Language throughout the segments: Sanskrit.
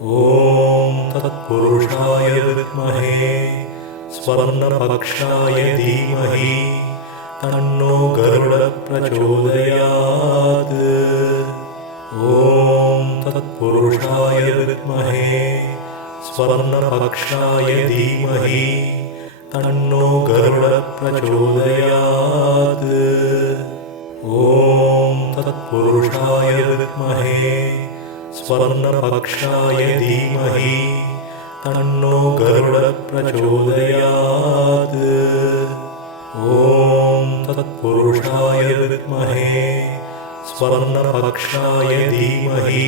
ॐ तत्पुरुषाय विद्महे स्वर्णपक्षाय धीमहि तन्नो गरुडः प्रचोदयात्। ॐ तत्पुरुषाय विद्महे स्वर्णपक्षाय धीमहि तन्नो गरुडः प्रचोदयात्। ॐ तत्पुरुषाय विद्महे स्वर्णपक्षाय धीमहि तन्नो गरुडः प्रचोदयात्। ॐ तत्पुरुषाय विद्महे स्वर्णपक्षाय धीमहि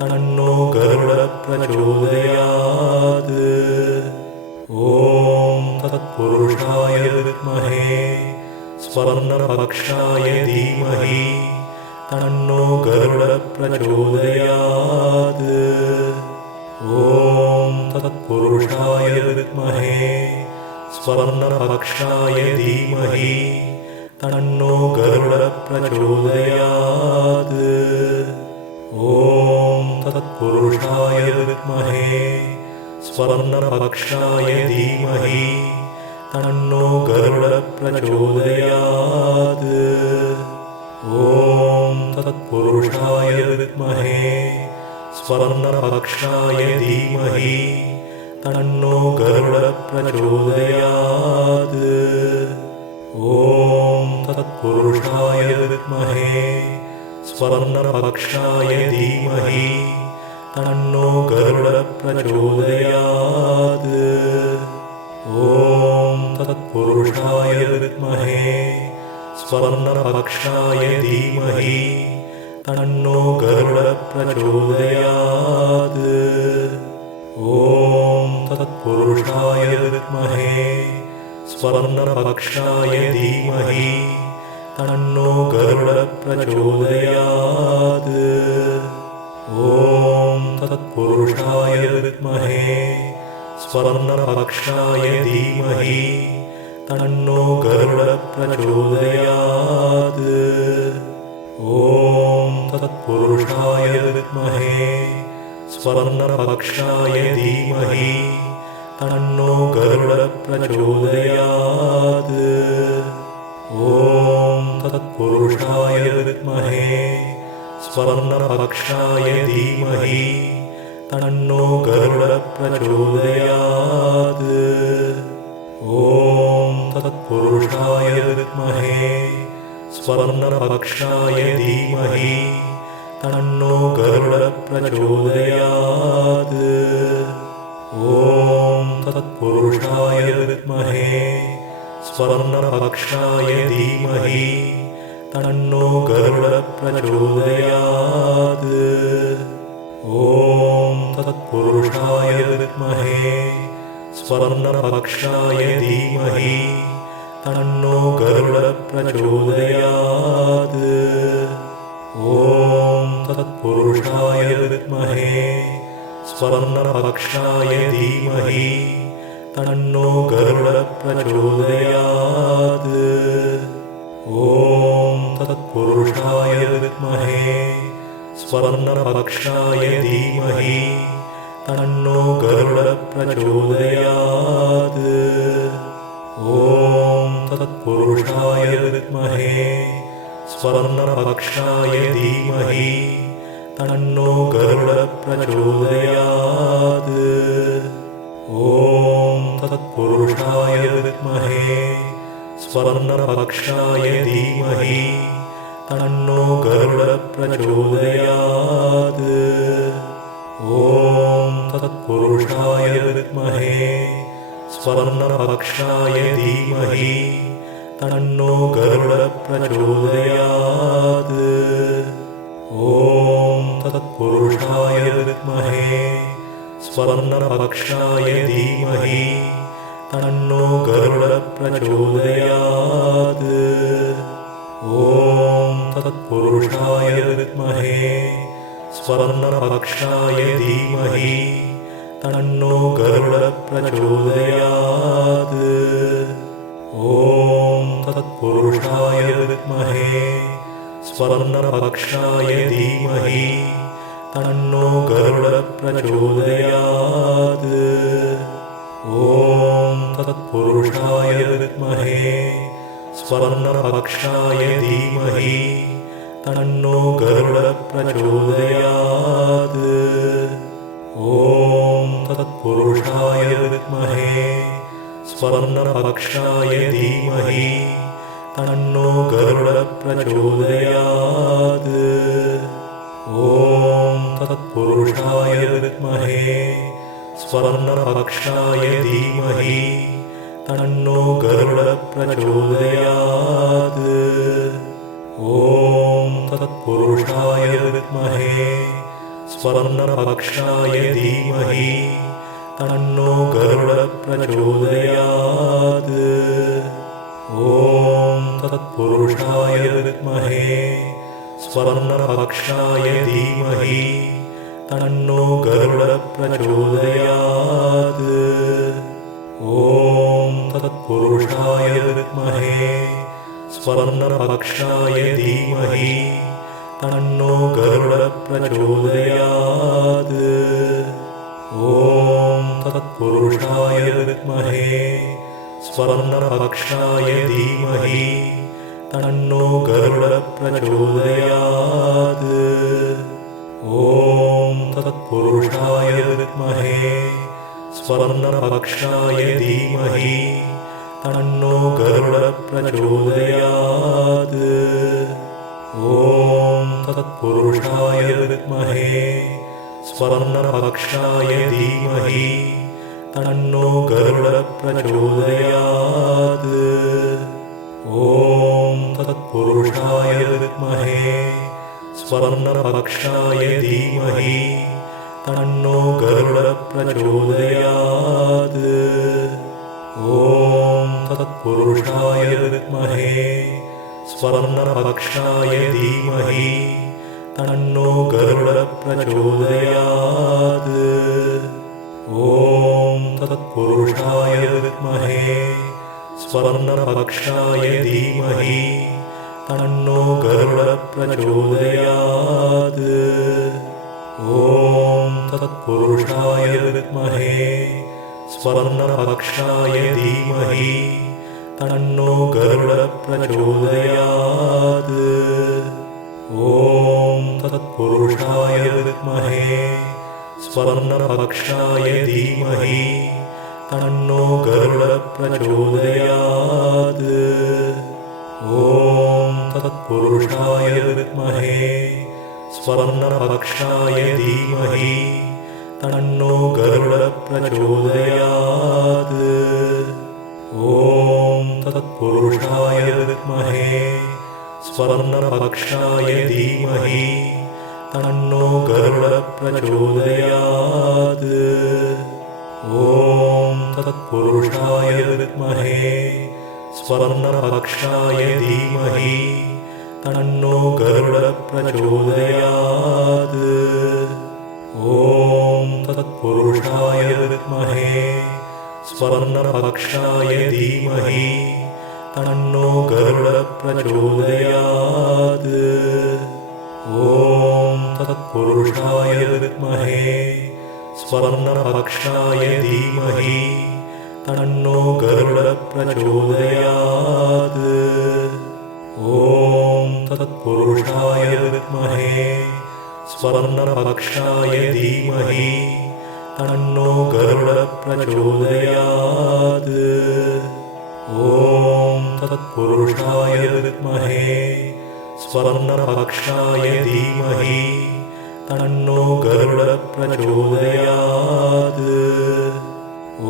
तन्नो गरुडः प्रचोदयात्। ॐ तत्पुरुषाय विद्महे स्वर्णपक्षाय धीमहि तन्नो गरुडः प्रचोदयात्। ॐ तत्पुरुषाय विद्महे स्वर्णपक्षाय धीमहि तन्नो गरुडः प्रचोदयात्। ॐ तत्पुरुषाय विद्महे स्वर्णपक्षाय धीमहि तन्नो गरुडः प्रचोदयात्। ॐ तत्पुरुषाय विद्महे स्वर्णपक्षाय धीमहि तन्नो गरुडः प्रचोदयात्। ॐ तत्पुरुषाय विद्महे स्वर्णपक्षाय धीमहि तन्नो गरुडः प्रचोदयात्। ॐ तत्पुरुषाय विद्महे स्वर्णपक्षाय धीमहि तन्नो गरुडः प्रचोदयात्। ॐ तत्पुरुषाय विद्महे स्वर्णपक्षाय धीमहि तन्नो गरुडः प्रचोदयात्। ॐ तत्पुरुषाय विद्महे स्वर्णपक्षाय धीमहि तन्नो गरुडः प्रचोदयात्। ॐ तत्पुरुषाय विद्महे स्वर्णपक्षाय धीमहि तन्नो गरुडः प्रचोदयात्। ॐ तत्पुरुषाय विद्महे स्वर्णपक्षाय धीमहि तन्नो गरुडः प्रचोदयात्। ॐ तत्पुरुषाय विद्महे स्वर्णपक्षाय धीमहि तन्नो गरुडः प्रचोदयात्। ॐ तत्पुरुषाय विद्महे स्वर्णपक्षाय धीमहि तन्नो गरुडः प्रचोदयात्। ॐ तत्पुरुषाय विद्महे स्वर्णपक्षाय धीमहि तन्नो गरुडः प्रचोदयात्। ॐ तत्पुरुषाय विद्महे स्वर्णपक्षाय धीमहि तन्नो गरुडः प्रचोदयात्। ॐ तत्पुरुषाय विद्महे स्वर्णपक्षाय धीमहि तन्नो गरुडः प्रचोदयात्। ॐ तत्पुरुषाय विद्महे स्वर्णपक्षाय धीमहि तन्नो गरुडः प्रचोदयात्। ॐ तत्पुरुषाय विद्महे स्वर्णपक्षाय धीमहि तन्नो गरुडः प्रचोदयात्। ॐ तत्पुरुषाय विद्महे स्वर्णपक्षाय धीमहि तन्नो गरुडः प्रचोदयात्। ॐ तत्पुरुषाय विद्महे स्वर्णपक्षाय धीमहि तन्नो गरुडः प्रचोदयात्। ॐ तत्पुरुषाय विद्महे स्वर्णपक्षाय धीमहि तन्नो गरुडः प्रचोदयात्। ॐ तत्पुरुषाय विद्महे स्वर्णपक्षाय धीमहि तन्नो गरुडप्रचोदयात्। ॐ तत्पुरुषाय विद्महे स्वर्णपक्षाय धीमहि तन्नो गरुडप्रचोदयात्। ॐ तत्पुरुषाय विद्महे स्वर्णपक्षाय धीमहि तन्नो गरुडप्रचोदयात्। ॐ तत्पुरुषाय विद्महे स्वर्णपक्षाय धीमहि तन्नो गरुडप्रचोदयात्। ॐ तत्पुरुषाय विद्महे स्वर्णपक्षाय धीमहि तन्नो गरुडप्रचोदयात्। ॐ तत्पुरुषाय विद्महे स्वर्णपक्षाय धीमहि तन्नो गरुडप्रचोदयात्। ॐ तत्पुरुषाय विद्महे स्वर्णपक्षाय धीमहि तन्नो गरुडप्रचोदयात्। ॐ तत्पुरुषाय विद्महे स्वर्णपक्षाय धीमहि तन्नो गरुडप्रचोदयात्। ॐ तत्पुरुषाय विद्महे स्वर्णपक्षाय धीमहि तन्नो गरुडप्रचोदयात्। ॐ तत्पुरुषाय विद्महे स्वर्णपक्षाय धीमहि तन्नो गरुडप्रचोदयात्। ॐ तत्पुरुषाय विद्महे स्वर्णपक्षाय धीमहि तन्नो गरुडप्रचोदयात्। ॐ तत्पुरुषाय विद्महे स्वर्णपक्षाय धीमहि तन्नो गरुडप्रचोदयात्। ॐ तत्पुरुषाय विद्महे स्वर्णपक्षाय धीमहि तन्नो गरुडप्रचोदयात्। ॐ तत्पुरुषाय विद्महे स्वर्णपक्षाय धीमहि तन्नो गरुडप्रचोदयात्। ॐ तत्पुरुषाय विद्महे स्वर्णपक्षाय धीमहि तन्नो गरुडप्रचोदयात्। ॐ तत्पुरुषाय विद्महे स्वर्णपक्षाय धीमहि तन्नो गरुडप्रचोदयात्। ॐ तत्पुरुषाय विद्महे स्वर्णपक्षाय धीमहि तन्नो गरुडप्रचोदयात्। ॐ तत्पुरुषाय विद्महे स्वर्णपक्षाय धीमहि तन्नो गरुडप्रचोदयात्। ॐ तत्पुरुषाय विद्महे स्वर्णपक्षाय धीमहि तन्नो गरुडप्रचोदयात्। ॐ तत्पुरुषाय विद्महे स्वर्णपक्षाय धीमहि तन्नो गरुडप्रचोदयात्। ॐ तत्पुरुषाय विद्महे स्वर्णपक्षाय धीमहि तन्नो गरुडप्रचोदयात्। ॐ तत्पुरुषाय विद्महे स्वर्णपक्षाय धीमहि तन्नो गरुडप्रचोदयात्।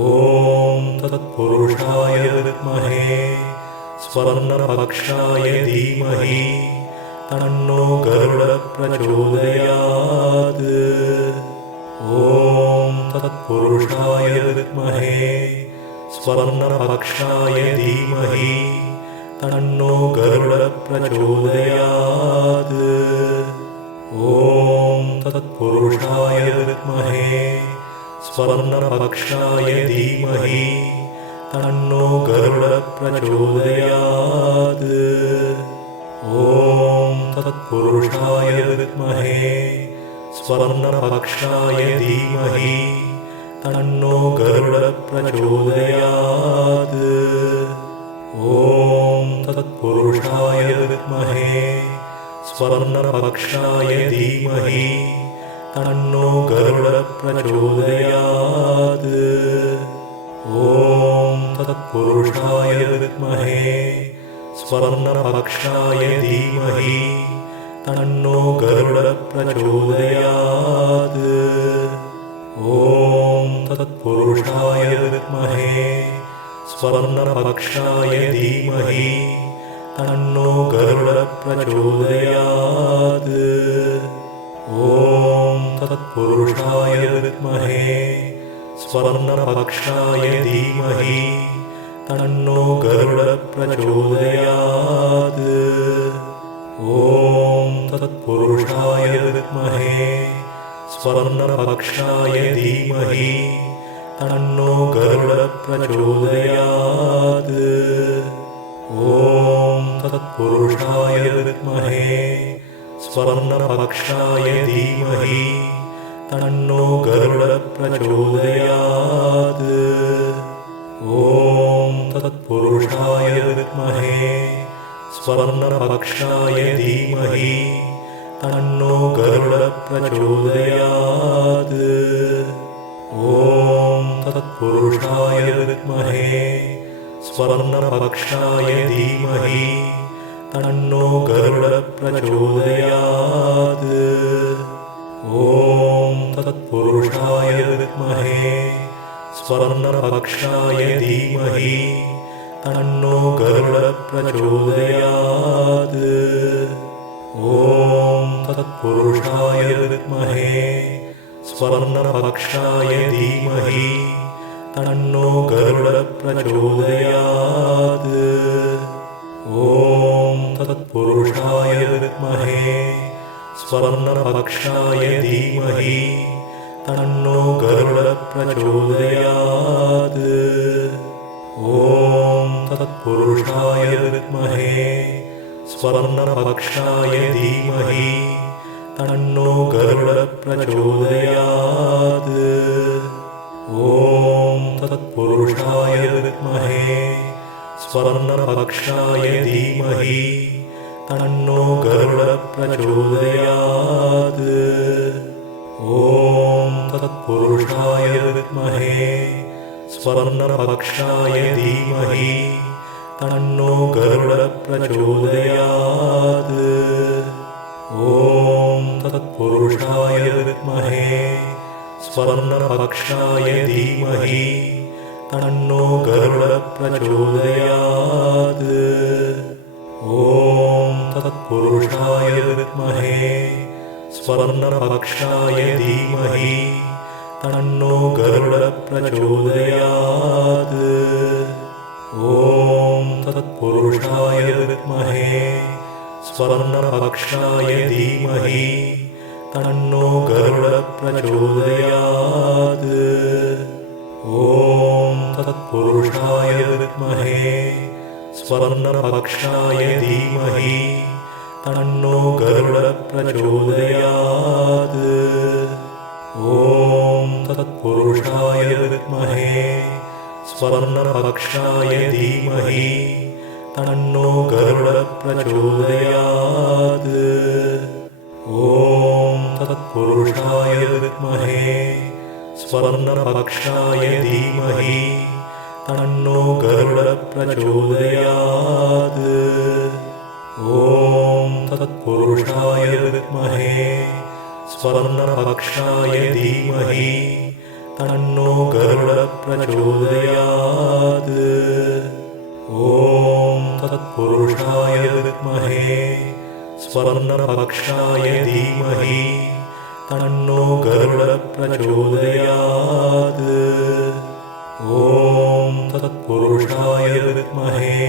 ॐ तत्पुरुषाय विद्महे स्वर्णपक्षाय धीमहि तन्नो गरुडप्रचोदयात्। ॐ तत्पुरुषाय विद्महे स्वर्णपक्षाय धीमहि तन्नो गरुडप्रचोदयात्। ॐ तत्पुरुषाय विद्महे स्वर्णपक्षाय धीमहि तन्नो गरुडप्रचोदयात्। ॐ तत्पुरुषाय विद्महे स्वर्णपक्षाय धीमहि तन्नो गरुडप्रचोदयात्। ॐ तत्पुरुषाय विद्महे स्वर्णपक्षाय धीमहि तन्नो गरुडप्रचोदयात्। ॐ तत्पुरुषाय विद्महे स्वर्णपक्षाय धीमहि तन्नो गरुडप्रचोदयात्। ॐ तत्पुरुषाय विद्महे स्वर्णपक्षाय धीमहि तन्नो गरुडप्रचोदयात्। ॐ तत्पुरुषाय विद्महे स्वर्णपक्षाय धीमहि तन्नो गरुडप्रचोदयात्। ॐ तत्पुरुषाय विद्महे स्वर्णपक्षाय धीमहि तन्नो गरुडप्रचोदयात्। ॐ तत्पुरुषाय विद्महे स्वर्णपक्षाय धीमहि तन्नो गरुडप्रचोदयात्। ॐ तत्पुरुषाय विद्महे स्वर्णपक्षाय धीमहि तन्नो गरुडप्रचोदयात्। ॐ तत्पुरुषाय विद्महे स्वर्णपक्षाय धीमहि तन्नो गरुडप्रचोदयात्। ॐ तत्पुरुषाय विद्महे स्वर्णपक्षाय धीमहि तन्नो गरुडप्रचोदयात्। ॐ तत्पुरुषाय विद्महे स्वर्णपक्षाय धीमहि तन्नो गरुडप्रचोदयात्। ॐ तत्पुरुषाय विद्महे स्वर्णपक्षाय धीमहि तन्नो गरुडप्रचोदयात्। ॐ तत्पुरुषाय विद्महे स्वर्णपक्षाय धीमहि तन्नो गरुडप्रचोदयात्। ॐ तत्पुरुषाय विद्महे स्वर्णपक्षाय धीमहि तन्नो गरुडप्रचोदयात्। ॐ तत्पुरुषाय विद्महे स्वर्णपक्षाय धीमहि तन्नो गरुडप्रचोदयात्। ॐ तत्पुरुषाय विद्महे स्वर्णपक्षाय धीमहि तन्नो गरुडप्रचोदयात्। ॐ तत्पुरुषाय विद्महे स्वर्णपक्षाय धीमहि तन्नो गरुडप्रचोदयात्। ॐ तत्पुरुषाय विद्महे स्वर्णपक्षाय धीमहि तन्नो गरुडप्रचोदयात्। ॐ तत्पुरुषाय विद्महे स्वर्णपक्षाय धीमहि तन्नो गरुडप्रचोदयात्। ॐ तत्पुरुषाय विद्महे स्वर्णपक्षाय धीमहि तन्नो गरुडप्रचोदयात्। ॐ तत्पुरुषाय विद्महे स्वर्णपक्षाय धीमहि तन्नो गरुडप्रचोदयात्। ॐ तत्पुरुषाय विद्महे स्वर्णपक्षाय धीमहि तन्नो गरुडप्रचोदयात्। ॐ तत्पुरुषाय विद्महे स्वर्णपक्षाय धीमहि तन्नो गरुडप्रचोदयात्। ॐ तत्पुरुषाय विद्महे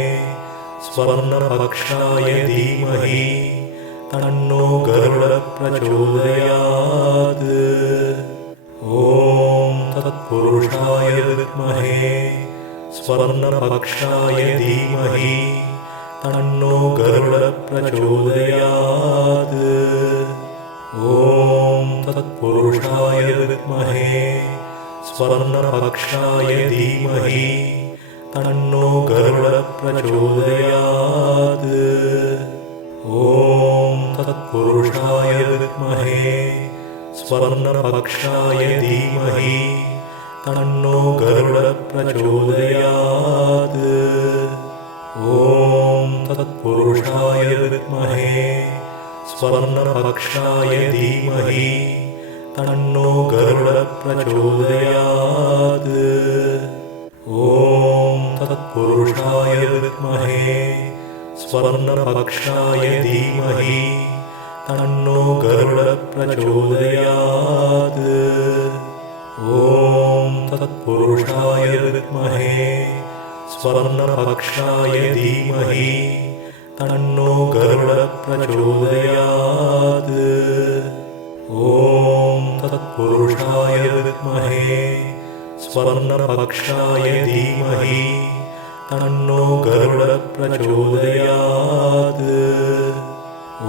स्वर्णपक्षाय धीमहि तन्नो गरुडप्रचोदयात्। ॐ तत्पुरुषाय विद्महे स्वर्णपक्षाय धीमहि तन्नो गरुडप्रचोदयात्। ॐ तत्पुरुषाय विद्महे स्वर्णपक्षाय धीमहि तन्नो गरुडः प्रचोदयात्। ॐ तत्पुरुषाय विद्महे स्वर्णपक्षाय धीमहि तन्नो गरुडः प्रचोदयात्। ॐ तत्पुरुषाय विद्महे स्वर्णपक्षाय धीमहि तन्नो गरुडः प्रचोदयात्। ॐ तत्पुरुषाय विद्महे स्वर्णपक्षाय धीमहि तन्नो गरुडः प्रचोदयात्। ॐ तत्पुरुषाय विद्महे स्वर्णपक्षाय धीमहि तन्नो गरुडः प्रचोदयात्। ॐ तत्पुरुषाय विद्महे स्वर्णपक्षाय धीमहि तन्नो गरुडः प्रचोदयात्।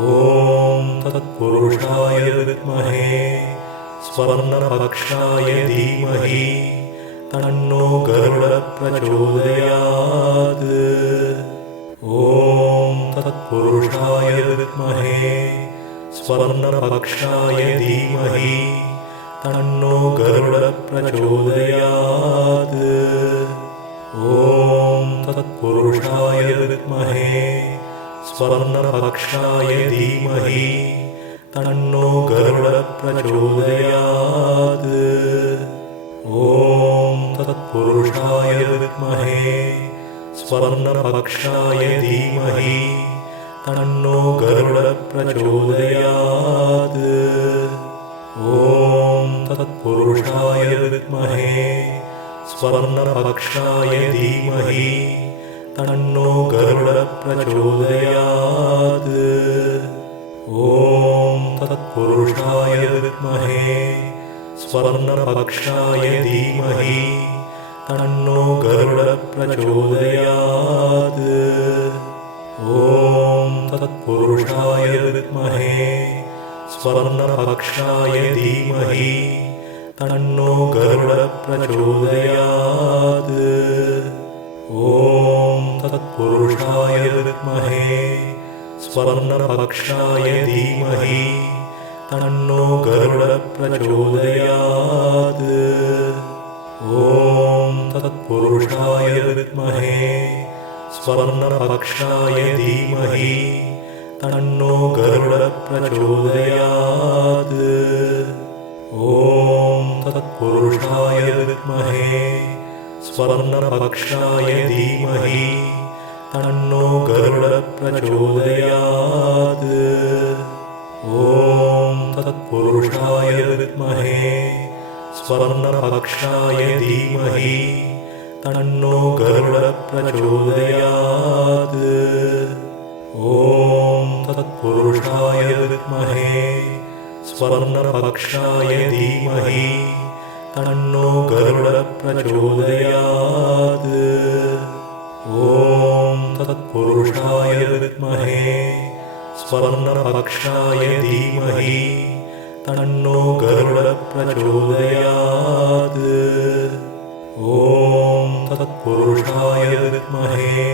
ॐ तत्पुरुषाय विद्महे स्वर्णपक्षाय धीमहि तन्नो गरुडः प्रचोदयात्। ॐ तत्पुरुषाय विद्महे स्वर्णपक्षाय धीमहि तन्नो गरुडः प्रचोदयात्। ॐ तत्पुरुषाय विद्महे स्वर्णपक्षाय धीमहि तन्नो गरुडः प्रचोदयात्। ॐ तत्पुरुषाय विद्महे स्वर्णपक्षाय धीमहि तन्नो गरुडः प्रचोदयात्। ॐ तत्पुरुषाय विद्महे स्वर्णपक्षाय धीमहि तन्नो गरुडः प्रचोदयात्। ॐ तत्पुरुषाय विद्महे स्वर्णपक्षाय धीमहि तन्नो गरुडः प्रचोदयात्। ॐ तत्पुरुषाय विद्महे स्वर्णपक्षाय धीमहि तन्नो गरुडः प्रचोदयात्। ॐ तत्पुरुषाय विद्महे स्वर्णपक्षाय धीमहि तन्नो गरुडः प्रचोदयात्। ॐ तत्पुरुषाय विद्महे स्वर्णपक्षाय धीमहि तन्नो गरुडः प्रचोदयात्। ॐ तत्पुरुषाय विद्महे स्वर्णपक्षाय धीमहि तन्नो गरुडः प्रचोदयात्। ॐ तत्पुरुषाय विद्महे स्वर्णपक्षाय धीमहि तन्नो गरुडः प्रचोदयात्। ॐ तत्पुरुषाय विद्महे स्वर्णपक्षाय धीमहि तन्नो गरुडः प्रचोदयात्। ॐ तत्पुरुषाय विद्महे स्वर्णपक्षाय धीमहि तन्नो गरुडः प्रचोदयात्। ॐ तत्पुरुषाय विद्महे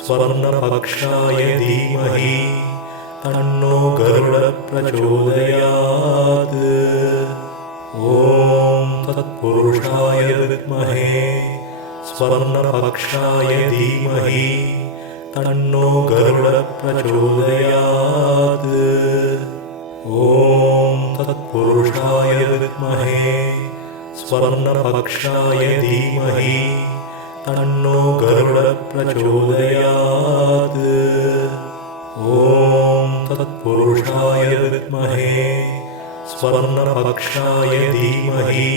स्वर्णपक्षाय धीमहि तन्नो गरुडः प्रचोदयात्। ॐ तत्पुरुषाय विद्महे स्वर्णपक्षाय धीमहि तन्नो गरुडः प्रचोदयात्। ॐ तत्पुरुषाय विद्महे स्वर्णपक्षाय धीमहि तन्नो गरुडः प्रचोदयात्। ॐ तत्पुरुषाय विद्महे स्वर्णपक्षाय धीमहि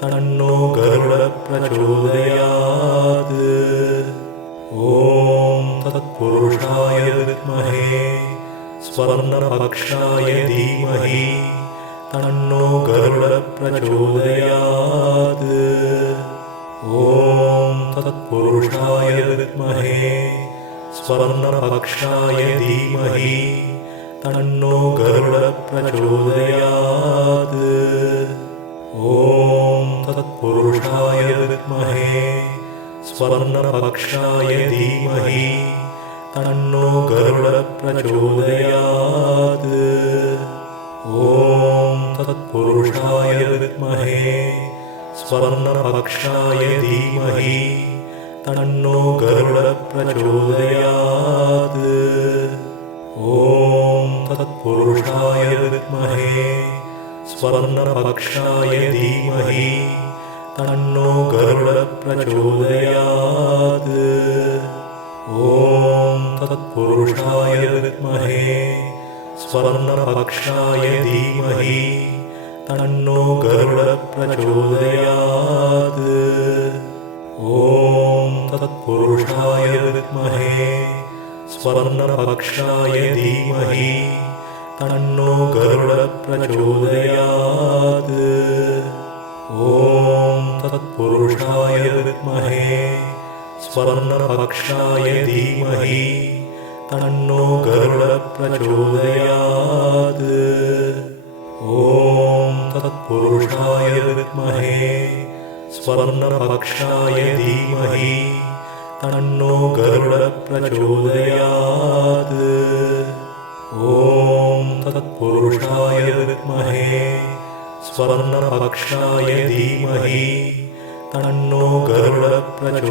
तन्नो गरुडः प्रचोदयात्। ॐ तत्पुरुषाय विद्महे स्वर्णपक्षाय धीमहि तन्नो गरुडः प्रचोदयात्। ॐ तत्पुरुषाय विद्महे स्वर्णपक्षाय धीमहि तन्नो गरुडप्रचोदयात्। ॐ तत्पुरुषाय विद्महे स्वर्णपक्षाय धीमहि तन्नो गरुडप्रचोदयात्। ॐ तत्पुरुषाय विद्महे स्वर्णपक्षाय धीमहि तन्नो गरुडप्रचोदयात्। ॐ तत्पुरुषाय विद्महे स्वर्णपक्षाय धीमहि तन्नो गरुडप्रचोदयात्। ॐ तत्पुरुषाय विद्महे स्वर्णपक्षाय धीमहि तन्नो गरुडप्रचोदयात्। ॐ तत्पुरुषाय विद्महे स्वर्णपक्षाय धीमहि तन्नो गरुडप्रचोदयात्। ॐ तत्पुरुषाय विद्महे स्वर्णपक्षाय धीमहि तन्नो गरुडप्रचोदयात्। ॐ तत्पुरुषाय विद्महे स्वर्णपक्षाय धीमहि तन्नो गरुडप्रचोदयात्। ॐ तत्पुरुषाय विद्महे स्वर्णपक्षाय धीमहि तन्नो गरुडप्रचोदयात्।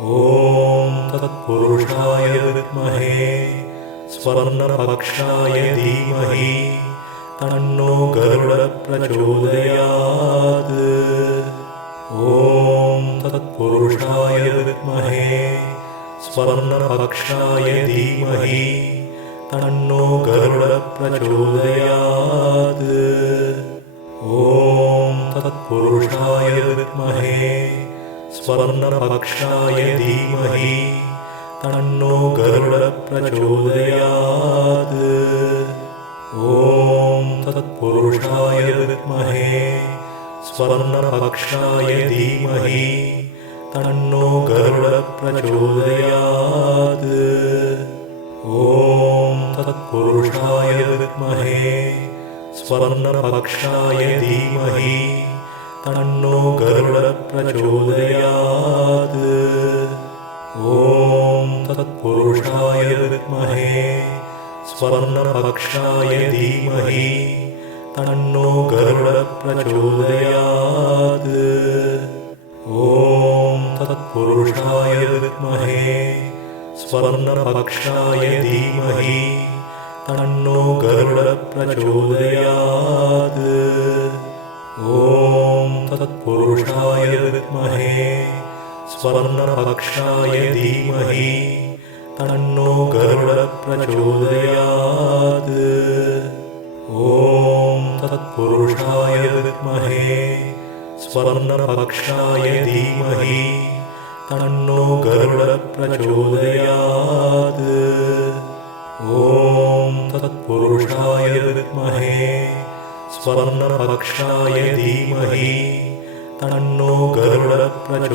ॐ तत्पुरुषाय विद्महे स्वर्णपक्षाय धीमहि तन्नो गरुडप्रचोदयात्। ॐ तत्पुरुषाय विद्महे स्वर्णपक्षाय धीमहि तन्नो गरुडप्रचोदयात्। ॐ तत्पुरुषाय विद्महे स्वर्णपक्षाय धीमहि तन्नो गरुडप्रचोदयात्। ॐ तत्पुरुषाय विद्महे स्वर्णपक्षाय धीमहि तन्नो गरुडप्रचोदयात्। ॐ तत्पुरुषाय विद्महे स्वर्णपक्षाय धीमहि तन्नो गरुडप्रचोदयात्। ॐ तत्पुरुषाय विद्महे स्वर्णपक्षाय धीमहि तन्नो गरुडप्रचोदयात्। ॐ तत्पुरुषाय विद्महे स्वर्णपक्षाय धीमहि तन्नो गरुडप्रचोदयात्। ॐ तत्पुरुषाय विद्महे स्वर्णपक्षाय धीमहि तन्नो गरुडप्रचोदयात्। ॐ तत्पुरुषाय विद्महे स्वर्णपक्षाय धीमहि तन्नो गरुडप्रचोदयात्। ॐ तत्पुरुषाय विद्महे स्वर्णपक्षाय धीमहि तन्नो गरुडप्रचोदयात्।